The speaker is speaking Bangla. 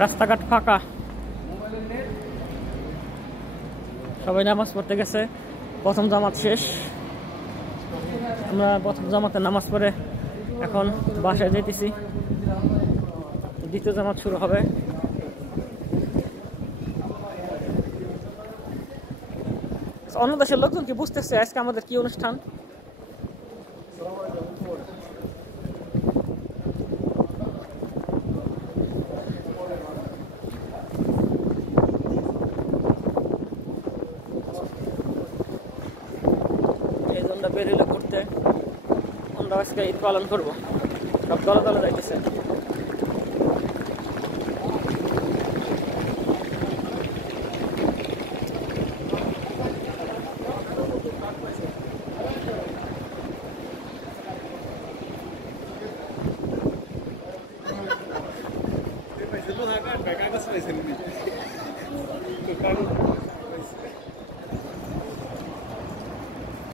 রাস্তাঘাট ফাঁকা, সবাই নামাজ পড়তে গেছে। প্রথম জামাত শেষ, আমরা প্রথম জামাতে নামাজ পড়ে এখন বাসায় যেতেছি। দ্বিতীয় জামাত শুরু হবে। অন্য দেশের লোকজন কি বুঝতেছে আজকে আমাদের কি অনুষ্ঠান? এই জন্য বেরিয়ে করতে আমরা আজকে ঈদ পালন করবো, সব দলে দলে যাইতেছে।